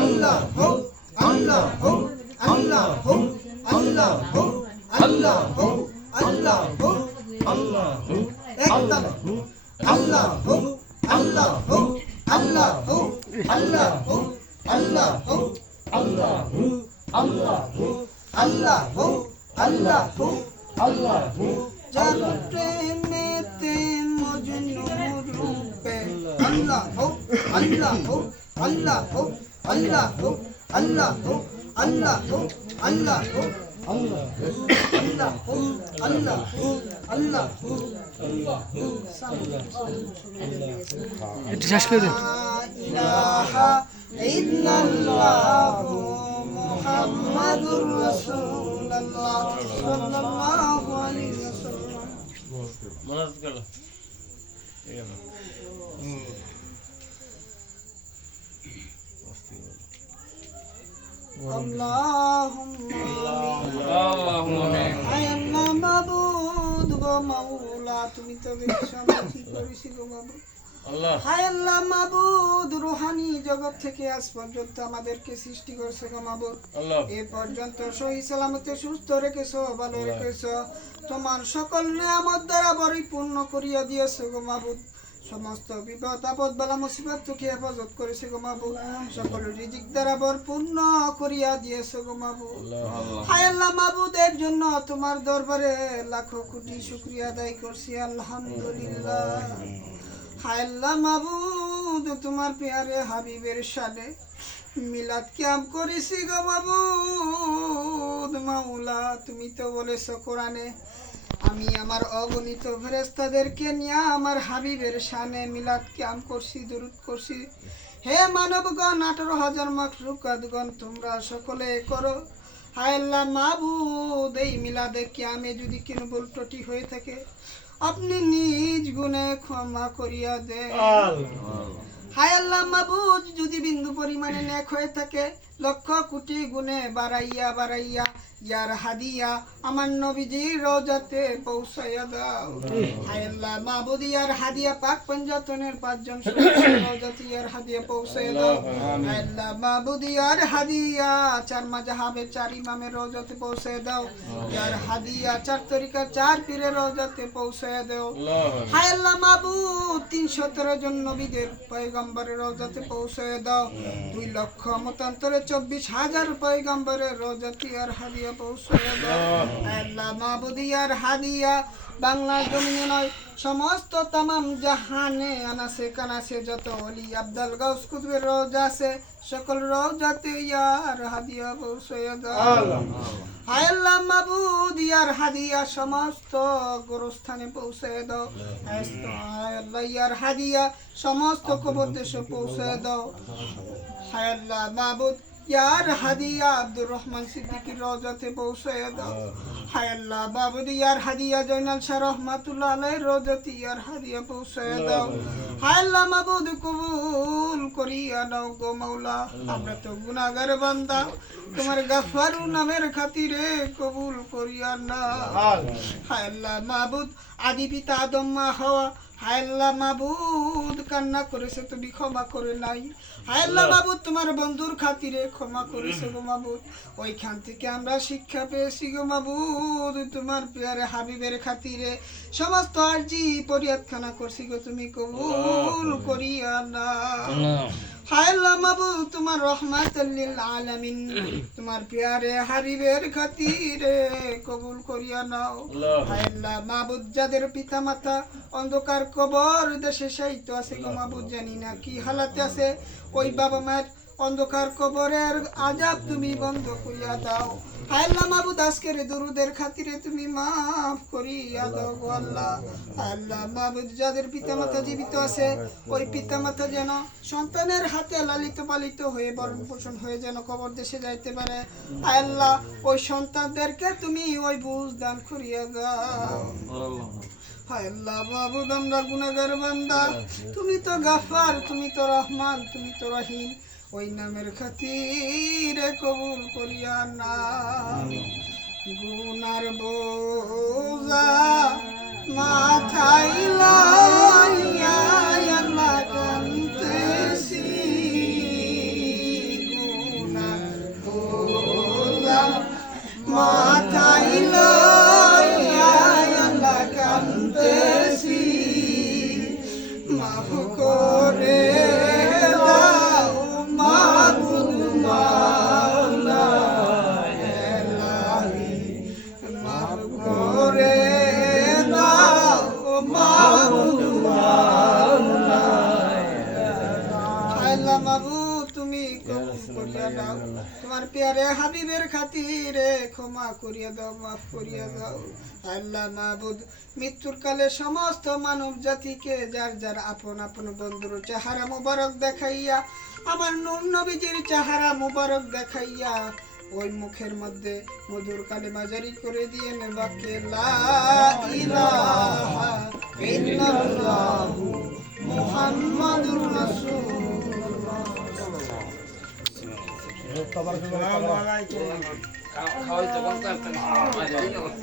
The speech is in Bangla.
আল্লাহ হো আল্লাহ হো আল্লাহ হো আল্লাহ হো আল্লাহ হো আল্লাহ হো আল্লাহ হো একদম আল্লাহ হো আল্লাহ হো আল্লাহ হো আল্লাহ হো আল্লাহ হো আল্লাহ হো আল্লাহ হো আল্লাহ হো আল্লাহ হো আল্লাহ হো যার প্রেমেতে মজনু রূপে আল্লাহ হো আল্লাহ হো আল্লাহ হো আল্লাহ হো আল্লাহ হো আল্লাহ হো আল্লাহ হো আল্লাহ হো আল্লাহ হো আল্লাহ হো আল্লাহ হো একটু শেষ করে দিন ইলাহা ইল্লাল্লাহু মুহাম্মাদুর রাসূলুল্লাহ সাল্লাল্লাহু আলাইহি ওয়াসাল্লাম মনাজ করো আল্লাহুম্মা মাবুদ গো মাওলা তুমি তো বেশি করেছি গো মাবুদ হায় আল্লাহ মাবুদ রুহানি জগৎ থেকে আজ পর্যন্ত আমাদেরকে সৃষ্টি করছে গো মাবুদ এ পর্যন্ত সহি সালামতে সুস্থ রেখেছো ভালো রেখেছো তোমার সকল নিয়ামত দ্বারা পরিপূর্ণ করিয়া দিয়েছো গো মাবুদ সমস্ত বিপদ আপদ বালা মুসিবত থেকে হেফাজত করেছে গো মাবুদ সকল রিজিক দ্বারা পরিপূর্ণ করিয়া দিয়েছো গো মাবুদ হায় আল্লাহ মাবুদ এর জন্য তোমার দরবারে লাখো কোটি শুকরিয়া আদায় করছি আলহামদুলিল্লাহ হায় আল্লাহ মাবুদ তোমার প্যারে হাবিবের শানে মিলাদ ক্যাম্প করেছি গো মাবুদ মাওলা তুমি তো বলেছো কোরআনে আমি আমার অগণিত ফেরেশতাদেরকে নিয়ে আমার হাবিবের শানে মিলাদ ক্যাম্প করছি দুরূদ করছি হে মানবগণ 18,000 মাখলুকাতগণ তোমরা সকলে করো হায় আল্লাহ মাবুদ এই মিলাদে ক্যামে যদি কোনো ভুল ত্রুটি হয়ে থাকে আপনি নিজ গুণে ক্ষমা করিয়া দেন হায় আল্লাহ মাবুদ যদি বিন্দু পরিমাণে নেক হয়ে থাকে লক্ষ কোটি গুণে বাড়াইয়া বাড়াইয়া ইয়ার হাদিয়া আমার নবীজির রওজাতে পৌঁছাইয়া দাও হায় আল্লাহ মাবুদ ইয়ার হাদিয়া পাক পঞ্জাতনের 5 জন রওজাতে ইয়ার হাদিয়া পৌঁছাইয়া দাও হায় আল্লাহ মাবুদ ইয়ার হাদিয়া 4 মাযহাবের 4 ইমামের রওজাতে পৌঁছাইয়া দাও ইয়ার হাদিয়া 4 তরিকার 4 পীরের রওজাতে পৌঁছাইয়া দাও হায় আল্লাহ মাবুদ 317 জন নবীদের পয়গম্বরের রওজাতে পৌঁছাইয়া দাও 2 লক্ষ মতান্তরে 24,000 পয়গম্বরের রওজাতে ইয়ার হাদিয়া পৌঁছাইয়া দাও আল্লাহ মাবুদ ইয়ার হাদিয়া বাংলা জমিনে নয় সমস্ত तमाम জাহানে আনাসে কানাসে যত ওলি আব্দুল গাউস কুতুবের রওজা আছে সকল রওজাতে ইয়ার হাদিয়া পৌঁছাইয়া দাও হায় আল্লাহ মাবুদ ইয়ার হাদিয়া সমস্ত গোরস্থানে পৌঁছাইয়া দাও হায় আল্লাহ ইয়ার হাদিয়া সমস্ত কবর দেশে পৌঁছাইয়া দাও হায় আল্লাহ মাবুদ यार हदिया अब्दुल रहमान सिद्दीकी रोजाते पहुंचाया दाओ हाय अल्लाह माबूद यार हदिया जैनाल शाह रहमतुल्लाह अलैहि रोजाते यार हदिया पहुंचाया दाओ हाय अल्लाह माबूद कबूल करिया नाओ गो मौला আমরা তো গুনাহগার বান্দা তোমার গফফারু নামের খাতিরে কবুল করিয়া নাও হায় আল্লাহ মাবুদ আদি পিতা আদম মা হাওয়া হায় আল্লাহ মাবুদ কান্না করেছে তুমি ক্ষমা করে নাই হায় আল্লাহ মাবুদ তোমার বন্ধুর খাতিরে ক্ষমা করেছে গো মাবুদ ওইখান থেকে আমরা শিক্ষা পেয়েছি গো মাবুদ তোমার প্রিয় হাবিবের খাতিরে সমস্ত আরজি পরিয়াতখানা করছি গো তুমি কবুল করিয়া নাও হায় আল্লাহ মাবুদ তোমার রহমাতুল লিল আলামিন তোমার প্রিয় হাবিবের খাতিরে কবুল করিয়া নাও হায় আল্লাহ মাবুদ যাদের পিতামাতা অন্ধকার কবর দেশে শায়িত আছে গো মাবুদ জানি না কি হালাতে আছে ওই বাবা মায়ের অন্ধকার কবরের আযাব তুমি বন্ধ করিয়া দাও হায় আল্লাহ মাবুদ আজকের দরুদের খাতিরে তুমি maaf করিয়া দাও গো আল্লাহ আল্লাহ মাবুদ যাদের পিতামাতা জীবিত আছে ওই পিতামাতা যেন সন্তানের হাতে লালিত পালিত হয়ে বরণ পোষণ হয়ে যেন কবর দেশে যাইতে পারে হায় আল্লাহ ওই সন্তানদেরকে তুমি ওই বুঝ দান করিয়া দাও হায় আল্লাহ মাবুদ আমরা গুনাহগার বান্দা তুমি তো গফফার তুমি তো রহমান তুমি তো রহিম ওই নামের খাতিরে কবুল করিয়া নাও গুনার বোঝা মাথায় লইয়া আল্লাহ কাঁদতেছি আল্লাহ মাবুদ তুমি কবুল করিয়া দাও তোমার প্যারে হাবিবের খাতিরে ক্ষমা করিয়া দাও মাফ করিয়া দাও আল্লাহ মাবুদ মৃত্যুর কালে সমস্ত মানব জাতিকে যার যার আপন আপন বন্ধুর চেহারা মুবারক দেখাইয়া আমার নূর নবীজির চেহারা মুবারক দেখাইয়া ওই মুখের মধ্যে মধুর কালিমা জারি করে দিয়ে নেবাকে লা ইলাহা ইল্লাল্লাহু মুহাম্মাদুর রাসূলুল্লাহ। খাওয়াই তো